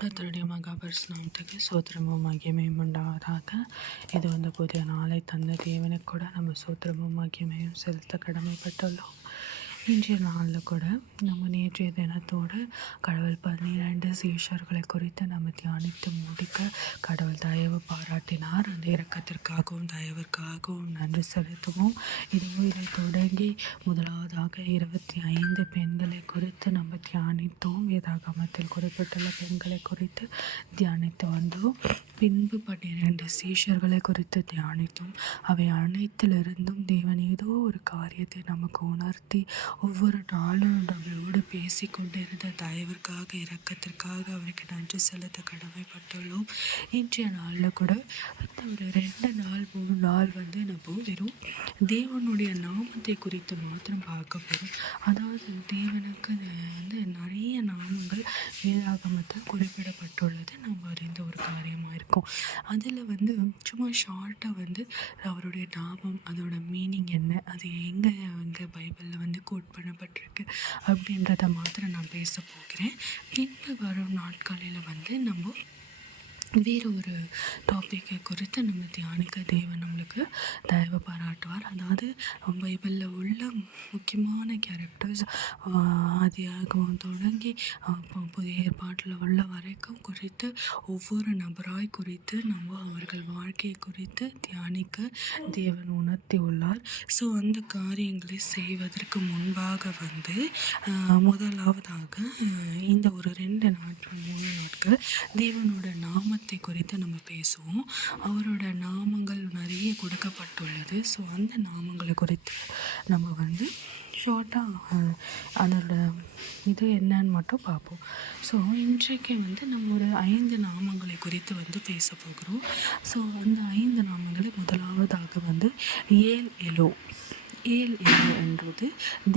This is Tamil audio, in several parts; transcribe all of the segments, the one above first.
கர்த்தருடைய மகாபரிசுநாமத்துக்கு சோத்திரமும் மகிமையும் உண்டாவதாக. இது புதிய நாளை தந்த தேவனுக்கு கூட நம்ம சோத்திரமும் மகிமையும் செலுத்த கடமைப்பட்டுள்ளோம். இன்றைய நாளில் கூட நம்ம நேற்றைய தினத்தோடு கடவுள் 12 சீஷர்களை குறித்து நம்ம தியானித்து முடிக்க கடவுள் தயவு பாராட்டினார். அந்த இரக்கத்திற்காகவும் தயவிற்காகவும் நன்றி செலுத்துவோம். இதை தொடங்கி முதலாவதாக 25 பெண்களை குறித்து நம்ம தியானித்தோம். வேதாகமத்தில் குறிப்பிட்டுள்ள பெண்களை குறித்து தியானித்து வந்தோம். பின்பு 12 சீஷர்களை குறித்து தியானித்தோம். அவை அனைத்திலிருந்தும் தேவன் ஏதோ ஒரு காரியத்தை நமக்கு உணர்த்தி ஒவ்வொரு நாளும் நம்மளோடு பேசி கொண்டிருந்த தயவிற்காக இரக்கத்திற்காக அவருக்கு நன்றி செலுத்த கடமைப்பட்டுள்ளோம். இன்றைய நாளில் கூட அந்த ஒரு 2 நாள் 3 நாள் நம்ம வெறும் தேவனுடைய நாமத்தை குறித்து மாத்திரம் பார்க்க போகிறோம். அதாவது தேவனுக்கு நிறைய நாமங்கள் வேதாகமத்தில் குறிப்பிடப்பட்டுள்ளது நம்ம அறிந்த ஒரு காரியமாக இருக்கும். அதில் சும்மா ஷார்ட்டாக அவருடைய நாமம், அதோட மீனிங் என்ன, அது எங்கே பைபிளில் கோட் பண்ணப்பட்டிருக்கு அப்படின்றத மாத்திரம் நான் பேச போகிறேன். பின்பு வரும் நாட்களில் நம்ம வேறு ஒரு டாப்பிக்கை குறித்து நம்ம தியானிக்க தேவன் நம்மளுக்கு தயவு பாராட்டுவார். அதாவது பைபிளில் உள்ள முக்கியமான கேரக்டர்ஸ் ஆதியாகமம் தொடங்கி புதிய ஏற்பாட்டில் உள்ள வரைக்கும் குறித்து ஒவ்வொரு நபராய் குறித்து நம்ம அவர்கள் வாழ்க்கையை குறித்து தியானிக்க தேவன் உணர்த்தி உள்ளார். ஸோ அந்த காரியங்களை செய்வதற்கு முன்பாக முதலாவதாக இந்த ஒரு 2 நாட்கள் 3 நாட்கள் தேவனோட நாமத்தை குறித்து நம்ம பேசுவோம். அவரோட நாமங்கள் நிறைய கொடுக்கப்பட்டுள்ளது. ஸோ அந்த நாமங்களை குறித்து நம்ம ஷார்ட்டாக அதோட இது என்னன்னு மட்டும் பார்ப்போம். ஸோ இன்றைக்கு நம்ம ஒரு 5 நாமங்களை குறித்து பேச போகிறோம். ஸோ அந்த 5 நாமங்களை முதலாவதாக ஏல் எலோ என்றது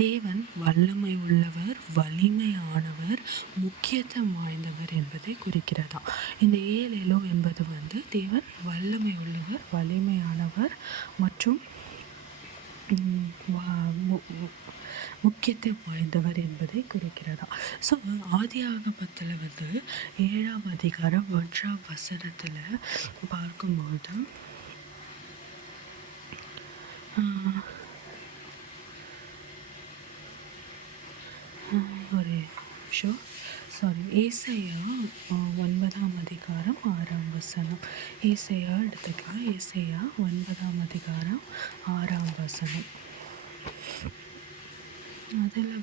தேவன் வல்லமை உள்ளவர், வலிமையானவர், முக்கியத்துவம் வாய்ந்தவர் என்பதை குறிக்கிறதா. இந்த ஏல் எலோ என்பது தேவன் வல்லமை உள்ளவர், வலிமையானவர் மற்றும் முக்கியத்துவம் வாய்ந்தவர் என்பதை குறிக்கிறதா. ஸோ ஆதியாகமத்தில் 7ஆம் அதிகாரம் 1ஆம் வசனத்தில் பார்க்கும்போது ஒரு நிமிஷம், ஏசாயா 9ஆம் அதிகாரம் 6ஆம் வசனம். ஏசாயா எடுத்துக்கலாம். ஏசாயா 9ஆம் அதிகாரம் 6ஆம் வசனம். அதில்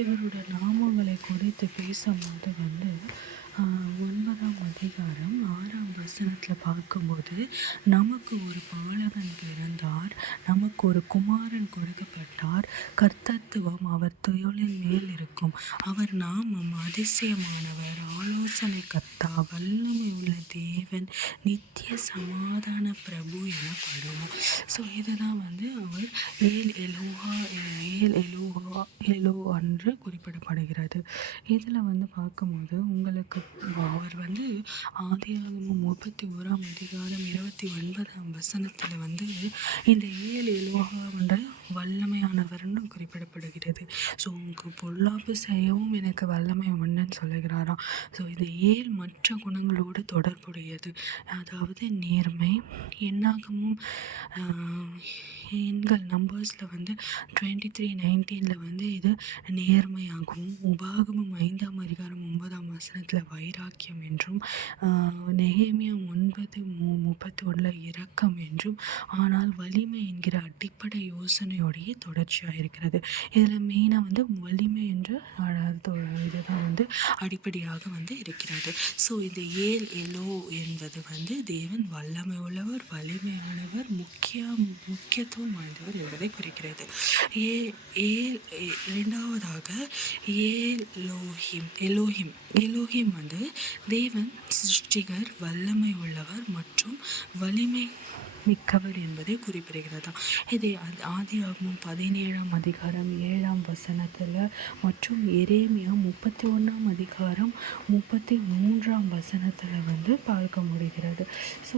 இவரோட நாமங்களை குறித்து பேசும்போது 9ஆம் அதிகாரம் 6ஆம் வசனத்தில் பார்க்கும்போது, நமக்கு ஒரு பாலகன் பிறந்தார், நமக்கு ஒரு குமாரன் கொடுக்கப்பட்டார், கர்த்தத்துவம் அவர் தோளின் மேல் இருக்கும், அவர் நாமம் அதிசயமானவர், ஆலோசனை கர்த்தா, வல்லமை உள்ள தேவன், நித்திய சமாதான பிரபு எனப்படுவார். ஸோ இதுதான் அவர் ஏல் எலோ என்று குறிப்பிடப்படுகிறது. இதில் பார்க்கும்போது உங்களுக்கு அவர் ஆதியாகமம் 31ஆம் அதிகாரம் 29ஆம் வசனத்தில் இந்த ஏல் எலோஹா வல்லமையானவர்னு குறிப்பிடப்படுகிறது. ஸோ உங்களுக்கு பொல்லாப்பு செய்யவும் எனக்கு வல்லமை உண்டுன்னு சொல்லுகிறாராம். ஸோ இது ஏல் மற்ற குணங்களோடு தொடர்புடையது. அதாவது நேர்மை. என்னாகமும் எண்கள் நம்பர்ஸில் 23:19 இது நேர்மையாகவும், உபாகமும் 5ஆம் அதிகாரம் 9ஆம் வசனத்தில் வைராக்கியம் என்றும், நெகேமியா 9:31 இரக்கம் என்றும், ஆனால் வலிமை என்கிற அடிப்படை யோசனையோடைய தொடர்ச்சியாக இருக்கிறது. இதில் மெயினாக வலிமை என்ற இதுதான் அடிப்படையாக இருக்கிறது. ஸோ இந்த ஏல் எலோ என்பது தேவன் வல்லமை உள்ளவர், வலிமையானவர், முக்கியத்துவம் வாய்ந்தவர் என்பதை குறிக்கிறது. இரண்டாவதாக எலோஹிம் தேவன் சிருஷ்டிகர், வல்லமை உள்ளவர் மற்றும் வலிமை மிக்கவர் என்பதை குறிப்பிடுகிறதா. இது ஆதியாகமம் 17ஆம் அதிகாரம் 7ஆம் வசனத்தில் மற்றும் எரேமியா 31ஆம் அதிகாரம் 33ஆம் வசனத்தில் பார்க்க முடிகிறது. ஸோ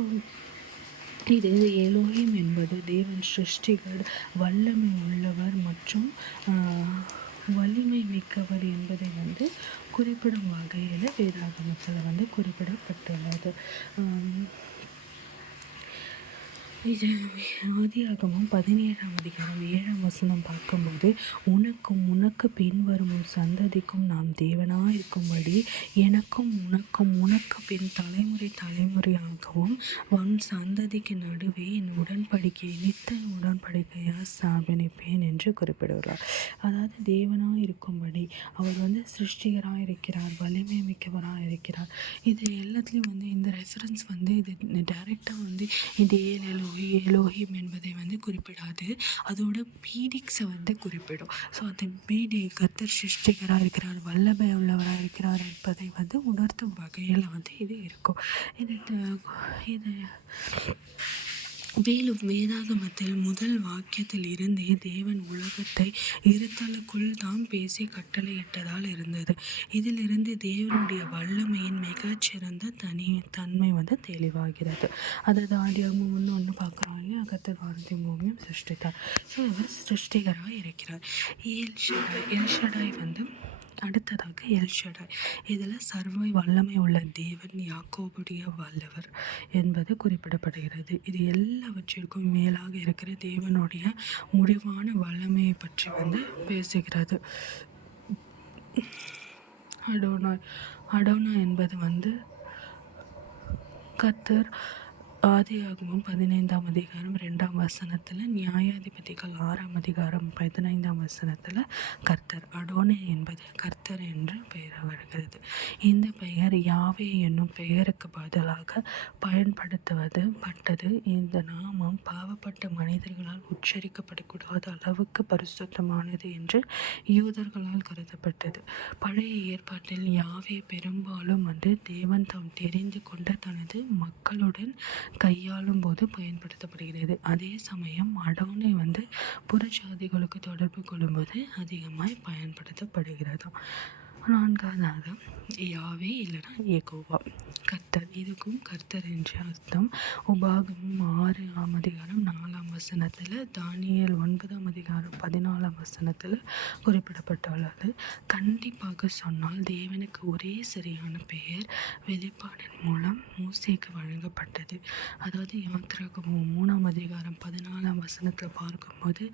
இது எலோஹிம் என்பது தேவன் சிருஷ்டிகர், வல்லமை உள்ளவர் மற்றும் வலிமை மிக்கவர் என்பதை குறிப்பிடும் வகையில் வேதாகமத்தில் குறிப்பிடப்பட்டுள்ளது. இது ஆதியாகமம் 17ஆம் அதிகாரம் 7ஆம் வசனம் பார்க்கும்போது, உனக்கு பின்வரும் சந்ததிக்கும் நாம் தேவனாயிருக்கும்படி எனக்கும் உனக்கு பின் தலைமுறையாகவும் உன் சந்ததிக்கு நடுவே என் உடன்படிக்கையை நித்திய உடன்படிக்கையாக ஸ்தாபனிப்பேன் என்று குறிப்பிடுகிறார். அதாவது தேவனாக இருக்கும்படி அவர் சிருஷ்டிகராக இருக்கிறார், வலிமை மிக்கவராக இருக்கிறார். இது எல்லாத்துலேயும் இந்த ரெஃபரன்ஸ் இது டைரெக்டாக இந்த எலோஹிம் என்பதை குறிப்பிடாது, அதோட பீடிக்ஸை குறிப்பிடும். ஸோ அந்த பீடி கர்த்தர் சிருஷ்டிகராக இருக்கிறார், வல்லமை உள்ளவராக இருக்கிறார் என்பதை உணர்த்தும் வகையில் இது இருக்கும். இது மேலும் வேதாகமத்தில் முதல் வாக்கியத்தில் இருந்தே தேவன் உலகத்தை இருத்தலுக்குள் தான் பேசி கட்டளையிட்டதால் இருந்தது. இதிலிருந்து தேவனுடைய வல்லமையின் மிகச்சிறந்த தன்மை தெளிவாகிறது. அதாவது ஆதியாகமம் 1:1 பார்க்குறோம் இல்லையா, கர்த்தர் வானத்தையும் பூமியும் சிருஷ்டித்தார். ஸோ அவர் சிருஷ்டிகராக இருக்கிறார். எல்ஷடாய் அடுத்ததாக எல்ஷடாய். இதில் சர்வ வல்லமை உள்ள தேவன், யாக்கோபுடைய வல்லவர் என்பது குறிப்பிடப்படுகிறது. இது எல்லாவற்றிற்கும் மேலாக இருக்கிற தேவனுடைய முடிவான வல்லமையை பற்றி பேசுகிறது. அடோனா என்பது கர்த்தர் ஆதியாகமம் 15ஆம் அதிகாரம் 2ஆம் வசனத்தில், நியாயாதிபதிகள் 6ஆம் அதிகாரம் 15ஆம் வசனத்தில் கர்த்தர், அடோனே என்பது கர்த்தர் என்று பெயர் வருகிறது. இந்த பெயர் யாவே என்னும் பெயருக்கு பதிலாக பயன்படுத்தப்பட்டது. இந்த நாமம் பாவப்பட்ட மனிதர்களால் உச்சரிக்கப்படக்கூடாத அளவுக்கு பரிசுத்தமானது என்று யூதர்களால் கருதப்பட்டது. பழைய ஏற்பாட்டில் யாவே பெரும்பாலும் தேவன் தாம் தெரிந்து கொண்ட தனது மக்களுடன் கையாளும் போது பயன்படுத்தப்படுகிறது. அதே சமயம் அடோனே புறஜாதிகளுக்கு தொடர்பு கொள்ளும்போது அதிகமாய் பயன்படுத்தப்படுகிறது. 4வது யாவே இல்லைனா யெகோவா, கர்த்தர். இதுக்கும் கர்த்தர் என்று அர்த்தம். உபாகமம் 6ஆம் அதிகாரம் 4ஆம் வசனத்தில், தானியேல் 9ஆம் அதிகாரம் 14ஆம் வசனத்தில் குறிப்பிடப்பட்டுள்ளது. கண்டிப்பாக சொன்னால் தேவனுக்கு ஒரே சரியான பெயர் வெளிப்பாடின் மூலம் மோசேக்கு வழங்கப்பட்டது. அதாவது யாத்திராகமம் 3ஆம் அதிகாரம் 14ஆம் வசனத்தில் பார்க்கும்போது,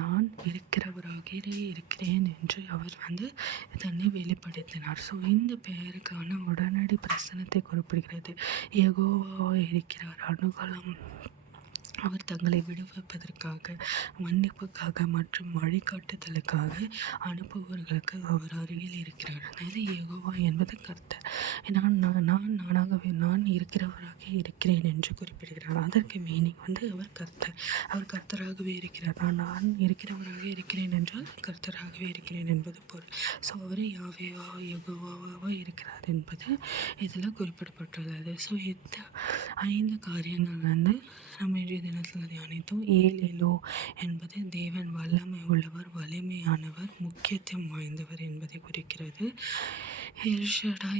நான் இருக்கிறேன் என்று அவர் தன்னை வெளிப்படுத்தினார். ஸோ இந்த பெயருக்கான உடனடி பிரசனத்தை குறிப்பிடுகிறது. யெகோவா இருக்கிறார், அனுகலம். அவர் தங்களை விடுவிப்பதற்காக, மன்னிப்புக்காக மற்றும் வழிகாட்டுதலுக்காக அனுப்புபவர்களுக்கு அவர் அருகில் இருக்கிறார். அதாவது யெகோவா என்பது கர்த்தர். நான் இருக்கிறவராக இருக்கிறேன் என்று குறிப்பிடுகிறார். அதற்கு மீனிங் அவர் கர்த்தர், அவர் கர்த்தராகவே இருக்கிறார். நான் இருக்கிறவராக இருக்கிறேன் என்றால் கர்த்தராகவே இருக்கிறேன் என்பது பொருள். ஸோ அவர் யாவேவா யெகோவாவா இருக்கிறார் என்பது இதில் குறிப்பிடப்பட்டுள்ளது. ஸோ இந்த 5 காரியங்கள் நம்ம இன்றைய தினத்தில் தியானித்தோம். ஏலேலோ என்பது தேவன் வல்லமை உள்ளவர், வலிமையானவர், முக்கியத்துவம் வாய்ந்தவர் என்பதை குறிக்கிறது. எல்ஷடா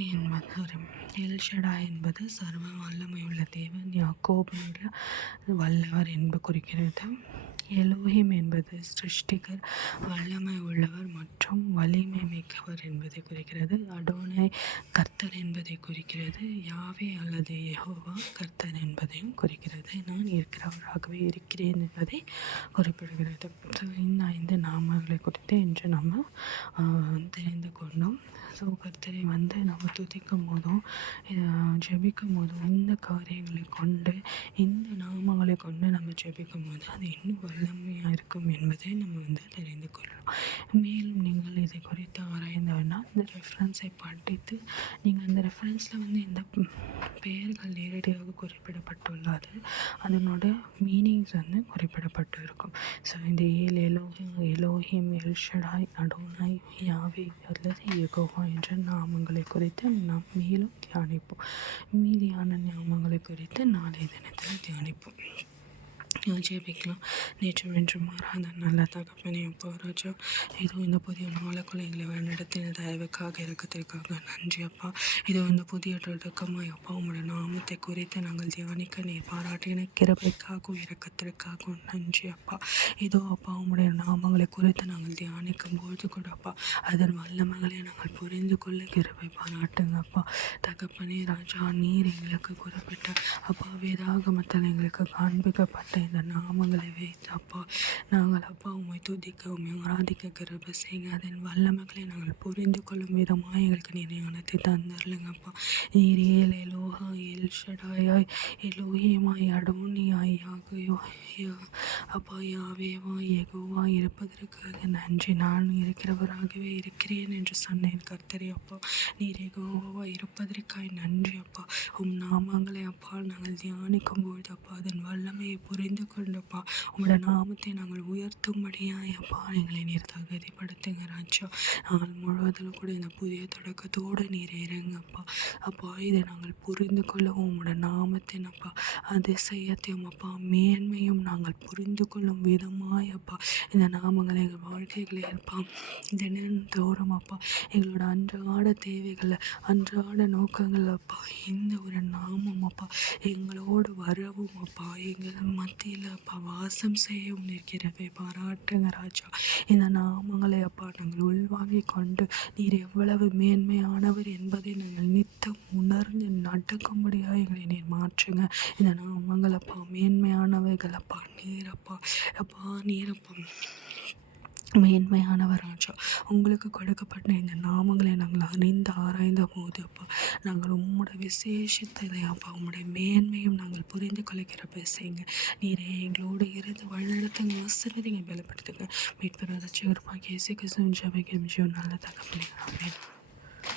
என்பது சர்வ வல்லமை உள்ள தேவன், யாக்கோபுடைய வல்லவர் என்பது குறிக்கிறது. எலோஹிம் என்பது சிருஷ்டிகர், வல்லமை உள்ளவர் மற்றும் வலிமை மிக்கவர் என்பதை குறிக்கிறது. அடோனை கர்த்தர் என்பதை குறிக்கிறது. யாவே அல்லது யெகோவா கர்த்தர் என்பதையும் குறிக்கிறது. நான் இருக்கிறவராகவே இருக்கிறேன் என்பதை குறிப்பிடுகிறது. ஸோ இந்த 5 நாமங்களை குறித்து இன்று நம்ம தெரிந்து கொண்டோம். ஸோ கர்த்தரை நம்ம துதிக்கும் போதும் ஜெபிக்கும் போதும் இந்த காரியங்களை கொண்டு, இந்த நாமங்களை கொண்டு நம்ம ஜெபிக்கும் போது அது இன்னும் வல்லமையாக இருக்கும் என்பதை நம்ம தெரிந்து கொள்ளலாம். மேலும் நீங்கள் இதை குறித்து ஆராய்ந்தவனா இந்த ரெஃபரன்ஸை படித்து, நீங்கள் அந்த ரெஃபரன்ஸில் இந்த பெயர்கள் நேரடியாக குறிப்பிடப்பட்டுள்ளது, அதனோட மீனிங்ஸ் குறிப்பிடப்பட்டு இருக்கும். ஸோ இந்த எலோஹிம், எல்ஷடாய், அடோனாய், யாவே அல்லது யெகோவா என்ற நாமங்களை குறித்து நாம் மேலும் தியானிப்போம். மீதியான நாமங்களை குறித்து நாளை தினத்தில் தியானிப்போம். ஜெபிக்கலாம். நேற்றும் இன்றும் மாறாத நல்ல தகப்பனே அப்பா ராஜா, இதோ இந்த புதிய நாளுக்குள்ள எங்களை வழிநடத்தின தயவுக்காக இரக்கத்திற்காக நன்றி அப்பா. இதோ இந்த புதிய தொடக்கமாய் அப்பா உம்முடைய நாமத்தை குறித்து நாங்கள் தியானிக்க நீர் பாராட்டின கிருபைக்காகவும் இரக்கத்திற்காகவும் நன்றி அப்பா. இதோ அப்பா உம்முடைய நாமங்களை குறித்து நாங்கள் தியானிக்கும் போது கூட அப்பா அதன் வல்லமைகளை நாங்கள் புரிந்து கொள்ள கிருபை பாராட்டுங்க அப்பா. தகப்பனே ராஜா, நீர் எங்களுக்கு குறிப்பிட்ட அப்பா வேதாகமத்தில் எங்களுக்கு காண்பிக்கப்பட்ட இந்த நாமங்களை வைத்து அப்பா நாங்கள் அப்பா உம்மை துதிக்க உம்மை ஆராதிக்க கிருபை செய்யுங்க. அதன் வல்லமைகளை நாங்கள் புரிந்து கொள்ளும் விதமாக எங்களுக்கு நீர் ஞானத்தை தந்துடலுங்கப்பா. நீர் ஏல் எலோஹா எல் ஷடாயாய் எலோஹிமாய் அடோனியாய் யாகையோ அப்பா யாவேவாய் எகுவாய் இருப்பதற்காக நன்றி. நான் இருக்கிறவராகவே இருக்கிறேன் என்று சொன்னேன் கர்த்தரே அப்பா. நீர் எகோவாய் இருப்பதற்காய் நன்றி அப்பா. உம் நாமங்களை அப்பா நாங்கள் தியானிக்கும் பொழுது அப்பா அதன் வல்லமையை புரிந்து கொண்டப்பா உங்களோட நாமத்தை நாங்கள் உயர்த்தும்படியாய் அப்பா எங்களை நீர் தகுதிப்படுத்துங்க ராஜா. நாங்கள் முழுவதிலும் கூட இந்த புதிய தொடக்கத்தோடு நீர் இறங்கப்பா. அப்பா இதை நாங்கள் புரிந்து கொள்ளவும் உங்களோட நாமத்தின் அப்பா அதிசயத்தையும் அப்பா மேன்மையும் நாங்கள் புரிந்து கொள்ளும் விதமாய் அப்பா இந்த நாமங்களை எங்கள் வாழ்க்கைகளை அப்பா தினந்தோறும் அப்பா எங்களோட அன்றாட தேவைகளை அன்றாட நோக்கங்கள் அப்பா இந்த ஒரு நாமம் அப்பா எங்களோடு வரவும் அப்பா எங்கள் மத்தியில் அப்பா வாசம் செய்யவும் நிற்கிறவை பாராட்டுங்க ராஜா. இந்த நாமங்களை அப்பா நாங்கள் உள்வாங்கி கொண்டு நீர் எவ்வளவு மேன்மையானவர் என்பதை நாங்கள் நித்தம் உணர்ந்து நடக்கும்படியாக எங்களை நீர் மாற்றுங்க. இந்த நாமங்கள் அப்பா மேன்மையானவைகள் அப்பா நீரப்பா அப்பா நீரப்பா மேன்மையானவர் ராஜா. உங்களுக்கு கொடுக்கப்பட்ட இந்த நாமங்களை நாங்கள் அறிந்து ஆராய்ந்த போது அப்பா நாங்கள் உம்மோட விசேஷத்தை அப்பா உம்முடைய மேன்மையும் நாங்கள் புரிந்து கொள்கிற பேசுங்க. நீரே எங்களோடு இருந்து வழிநடத்துங்க, ஆசீர்வதிங்க, பலப்படுத்துங்க. மீட்பு ரட்சகருமாகிய இயேசு கிறிஸ்துவின் ஜெபம் நல்ல தகப்பனே, ஆமென்.